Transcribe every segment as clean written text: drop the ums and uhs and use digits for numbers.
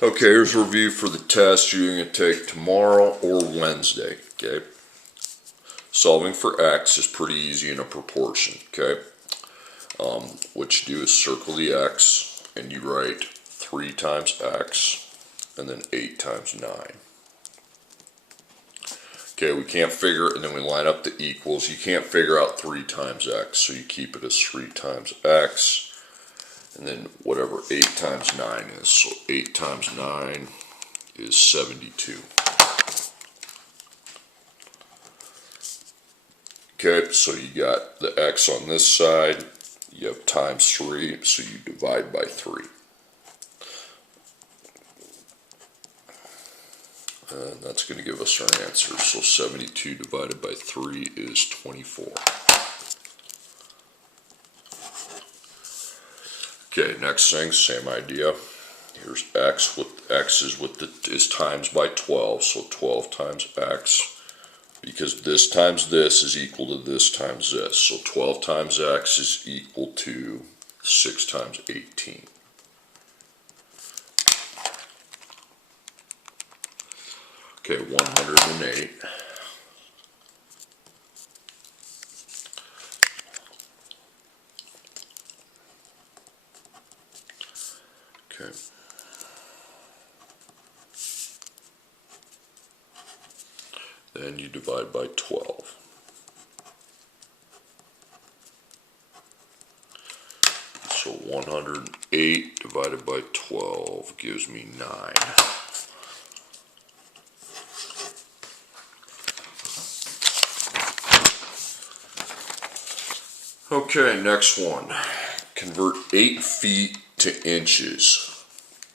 Okay, here's a review for the test you're going to take tomorrow or Wednesday, okay? Solving for x is pretty easy in a proportion, okay? What you do is circle the x, and you write 3 times x, and then 8 times 9. Okay, we can't figure, and then we line up the equals. You can't figure out 3 times x, so you keep it as 3 times x, and then whatever 8 times 9 is. So 8 times 9 is 72. Okay, so you got the x on this side, you have times 3, so you divide by 3. And that's going to give us our answer. So 72 divided by 3 is 24. Okay, next thing, same idea. Here's x with x is times by 12, so 12 times x. Because this times this is equal to this times this. So 12 times x is equal to 6 times 18. Okay, 108. Okay. Then you divide by 12. So 108 divided by 12 gives me 9. Okay, next one. Convert 8 feet to inches.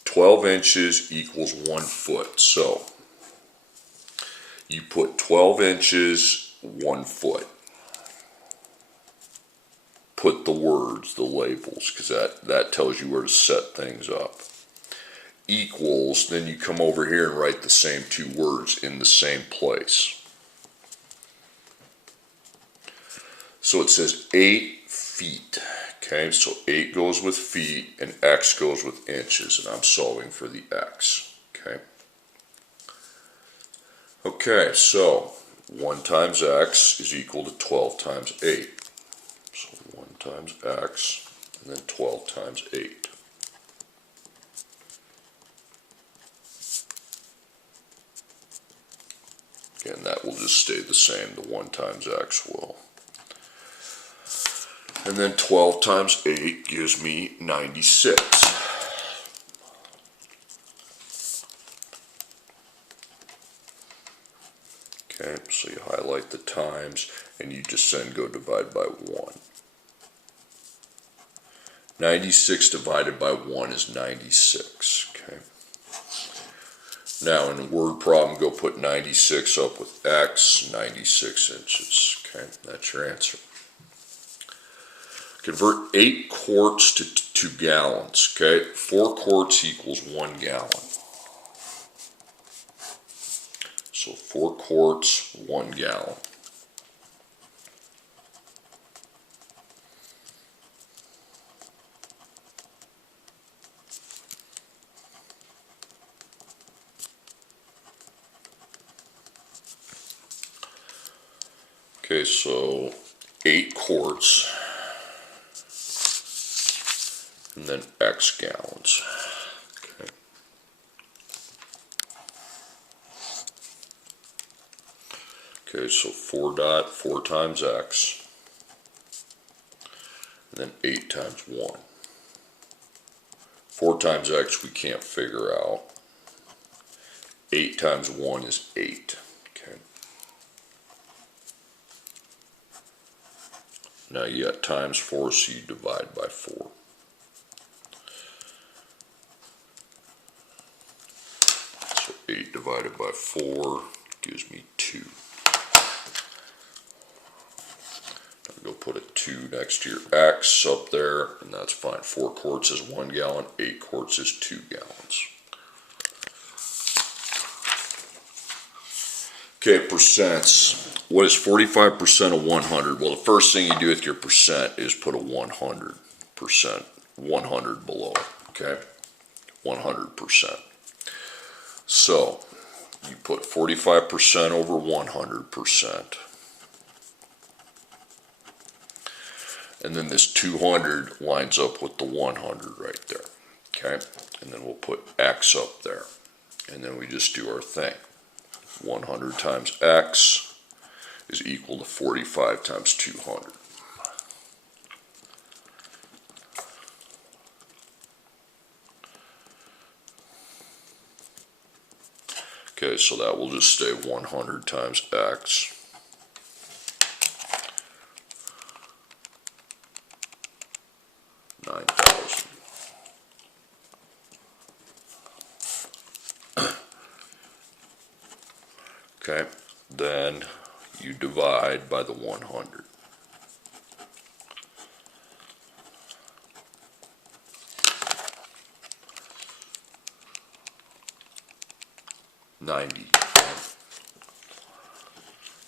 12 inches equals 1 foot. So you put 12 inches, 1 foot. Put the words, the labels, because that tells you where to set things up. Equals, then you come over here and write the same 2 words in the same place. So it says 8 feet. Okay, so 8 goes with feet and x goes with inches, and I'm solving for the x. Okay. Okay, so 1 times x is equal to 12 times 8. So 1 times x, and then 12 times 8. Again, that will just stay the same. The 1 times x will. And then 12 times 8 gives me 96. Okay, so you highlight the times, and you just then go divide by 1. 96 divided by 1 is 96. Okay. Now in the word problem, go put 96 up with x, 96 inches. Okay, that's your answer. Convert 8 quarts to gallons. Okay, 4 quarts equals 1 gallon. So 4 quarts, 1 gallon. Okay, so 8 quarts, and then x gallons. Okay. Okay, so 4 times x, and then 8 times 1. 4 times x we can't figure out. 8 times 1 is 8. Okay. Now you got times 4, so you divide by 4. So 8 divided by 4 gives me 2. Go put a 2 next to your x up there, and that's fine. 4 quarts is 1 gallon, 8 quarts is 2 gallons. Okay, percents. What is 45% of 100? Well, the first thing you do with your percent is put a 100%, 100 below, okay? 100%. So you put 45% over 100%. And then this 200 lines up with the 100 right there. Okay? And then we'll put X up there. And then we just do our thing. 100 times X is equal to 45 times 200. Okay, so that will just stay 100 times X. Okay, then you divide by the 100. $90.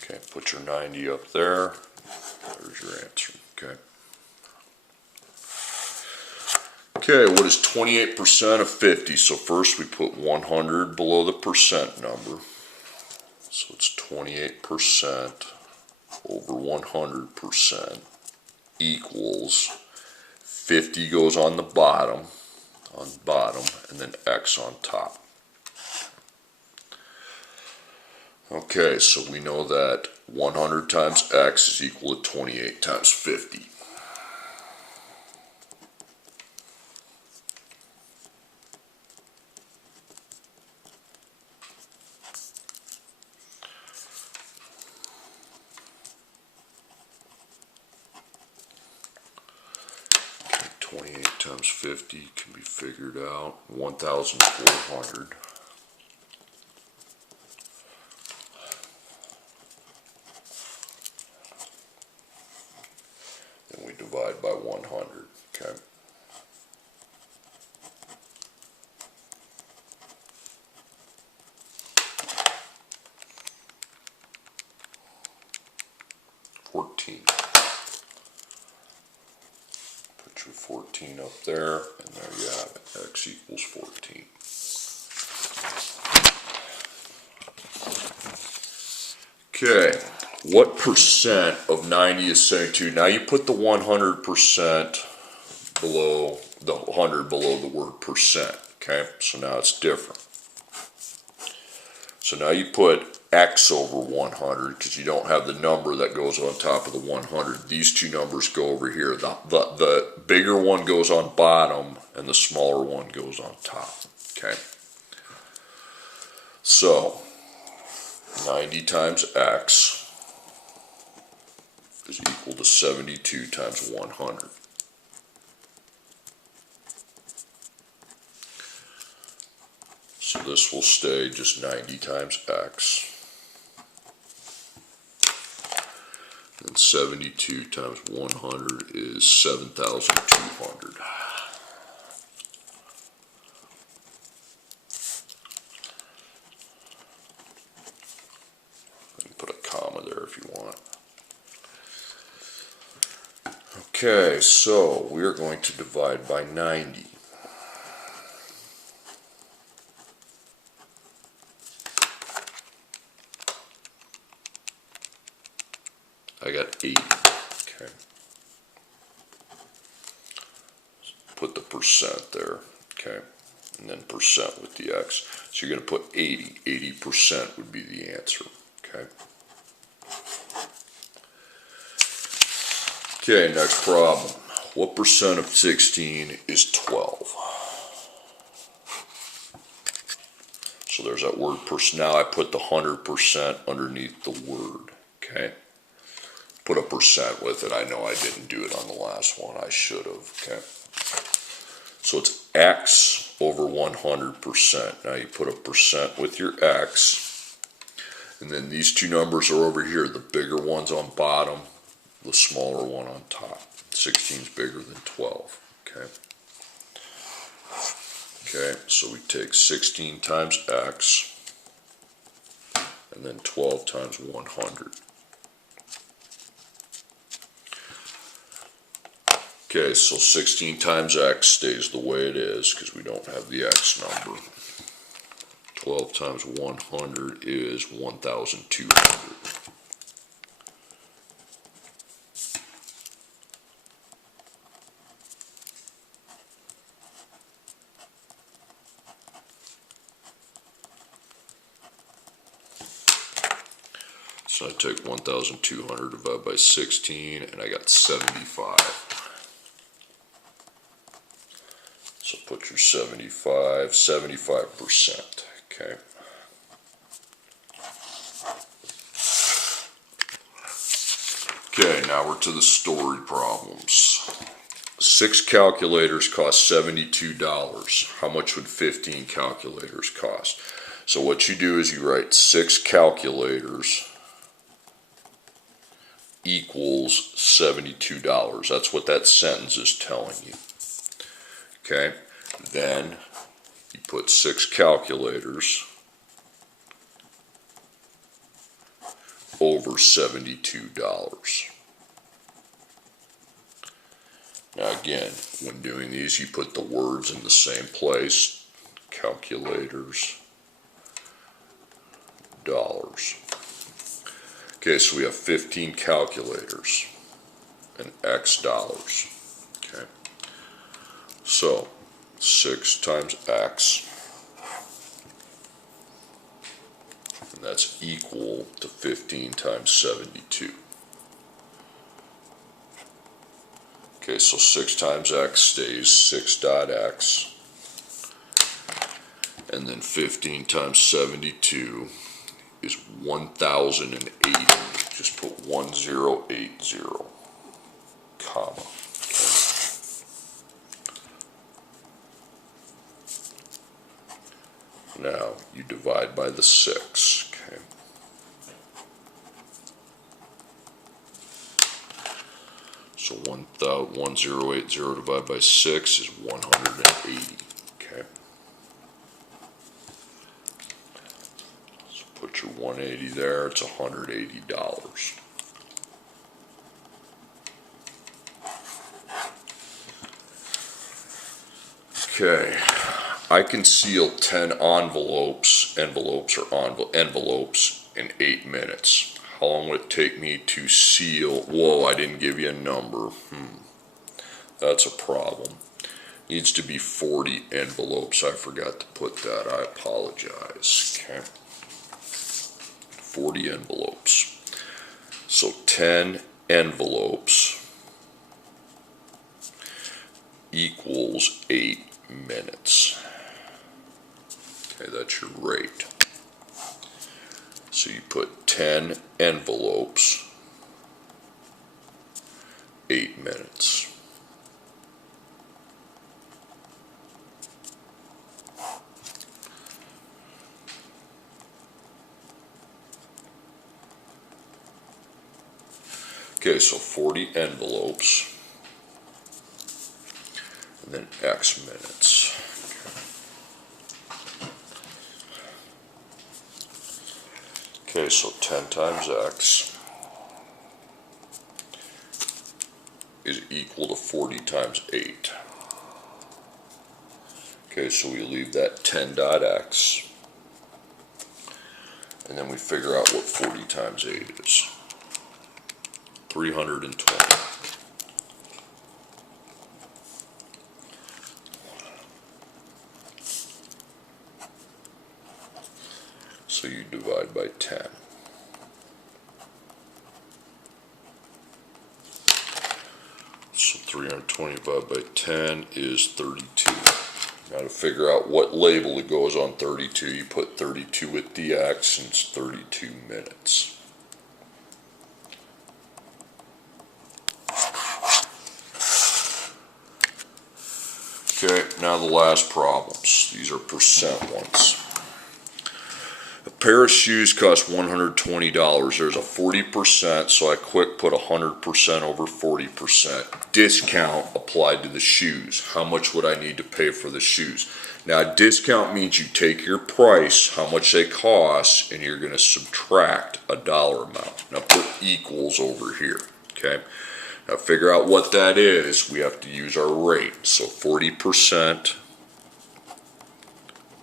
Okay, put your 90 up there. There's your answer. Okay. Okay, what is 28% of 50? So first we put 100 below the percent number. So it's 28% over 100% equals 50 goes on the bottom, and then X on top. Okay, so we know that 100 times X is equal to 28 times 50. Okay, 28 times 50 can be figured out, 1,400. Then we divide by 100, okay? Put your 14 up there, and there you have it. X equals 14. Okay, what percent of 90 is 72? Now you put the 100% below the 100 below the word percent. Okay, so now it's different. So now you put X over 100 because you don't have the number that goes on top of the 100. These two numbers go over here. The bigger one goes on bottom and the smaller one goes on top. Okay. So 90 times X is equal to 72 times 100. So this will stay just 90 times X. And 72 times 100 is 7,200. You can put a comma there if you want. Okay, so we are going to divide by 90. I got 80, okay. Put the percent there, okay, and then percent with the X. So you're going to put 80. 80% would be the answer, okay. Okay, next problem. What percent of 16 is 12? So there's that word percent. Now I put the 100% underneath the word, okay. Put a percent with it. I know I didn't do it on the last one. I should have, okay. So it's X over 100%. Now you put a percent with your X. And then these two numbers are over here. The bigger one's on bottom, the smaller one on top. 16 is bigger than 12, okay. Okay, so we take 16 times X and then 12 times 100. Okay, so 16 times X stays the way it is because we don't have the X number. 12 times 100 is 1,200. So I take 1,200 divided by 16, and I got 75. So put your 75%, okay? Okay, now we're to the story problems. 6 calculators cost $72. How much would 15 calculators cost? So what you do is you write 6 calculators equals $72. That's what that sentence is telling you. Okay, then you put 6 calculators over $72. Now again, when doing these, you put the words in the same place. Calculators, dollars. Okay, so we have 15 calculators and X dollars. Okay, so 6 times X, and that's equal to 15 times 72. Okay, so 6 times X stays 6 dot X, and then 15 times 72 is 1,080. Just put 1080, comma. Okay. Now you divide by the 6. Okay. So 1080 divided by 6 is 180. Okay. So put your 180 there. It's $180. Okay. I can seal 10 envelopes in 8 minutes. How long would it take me to seal? Whoa, I didn't give you a number. That's a problem. Needs to be 40 envelopes. I forgot to put that. I apologize. Okay. 40 envelopes. So 10 envelopes equals 8 minutes. Okay, that's your rate. So you put 10 envelopes, 8 minutes. Okay, so 40 envelopes, and then X minutes. Okay, so 10 times X is equal to 40 times 8. Okay, so we leave that 10 dot X, and then we figure out what 40 times 8 is. 320. So you divide by 10. So 320 divided by 10 is 32. Now to figure out what label it goes on 32, you put 32 with the X, and it's 32 minutes. Okay, now the last problems. These are percent ones. A pair of shoes costs $120. There's a 40%, so I quick put 100% over 40%. Discount applied to the shoes. How much would I need to pay for the shoes? Now, discount means you take your price, how much they cost, and you're going to subtract a dollar amount. Now, put equals over here, okay? Now, figure out what that is. We have to use our rate. So, 40%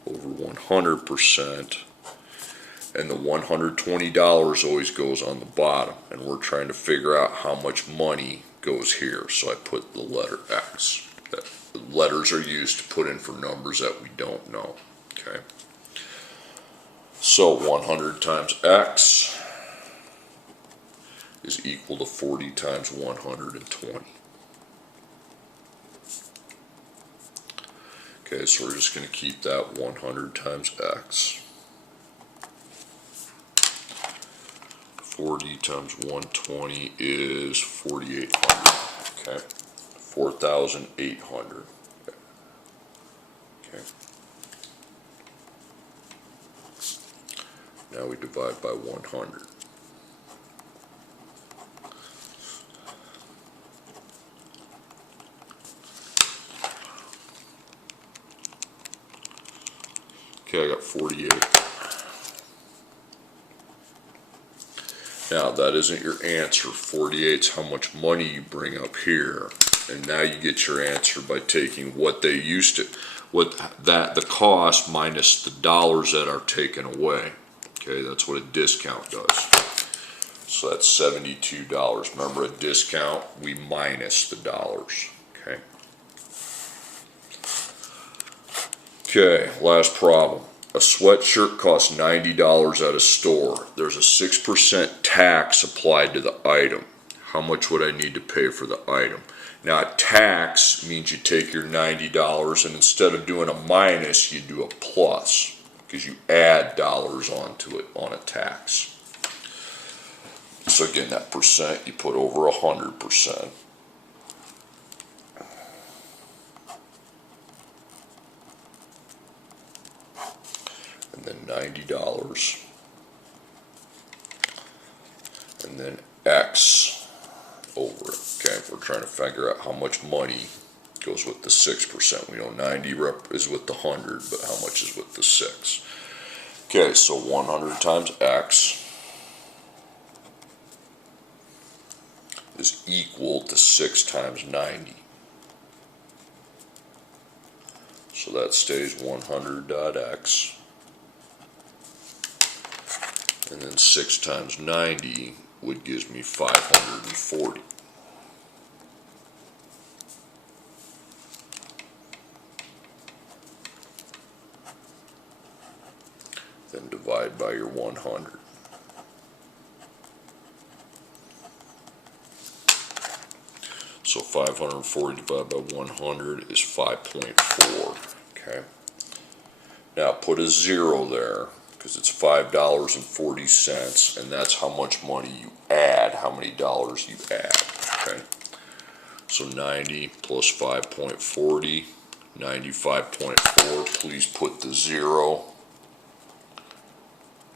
over 100. 100%, and the $120 always goes on the bottom, and we're trying to figure out how much money goes here, so I put the letter X. The letters are used to put in for numbers that we don't know, okay? So 100 times X is equal to 40 times 120. Okay, so we're just going to keep that 100 times X. 40 times 120 is 4,800. Okay, 4,800. Okay. Now we divide by 100. Okay, I got 48. Now, that isn't your answer. 48 is how much money you bring up here. And now you get your answer by taking what they used to, the cost minus the dollars that are taken away. Okay, that's what a discount does. So that's $72. Remember, a discount, we minus the dollars. Okay. Okay, last problem. A sweatshirt costs $90 at a store. There's a 6% tax applied to the item. How much would I need to pay for the item? Now, a tax means you take your $90 and instead of doing a minus, you do a plus because you add dollars onto it on a tax. So again, that percent, you put over 100%. And then $90, and then X over it. Okay, we're trying to figure out how much money goes with the 6%. We know 90 is with the 100, but how much is with the 6? Okay, so 100 times X is equal to 6 times 90. So that stays 100.x. And then 6 times 90 would give me 540. Then divide by your 100. So 540 divided by 100 is 5.4. Okay. Now put a 0 there, because it's $5.40, and that's how much money you add, how many dollars you add, okay? So 90 plus 5.40, 95.4, please put the 0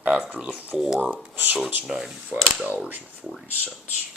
after the 4, so it's $95.40.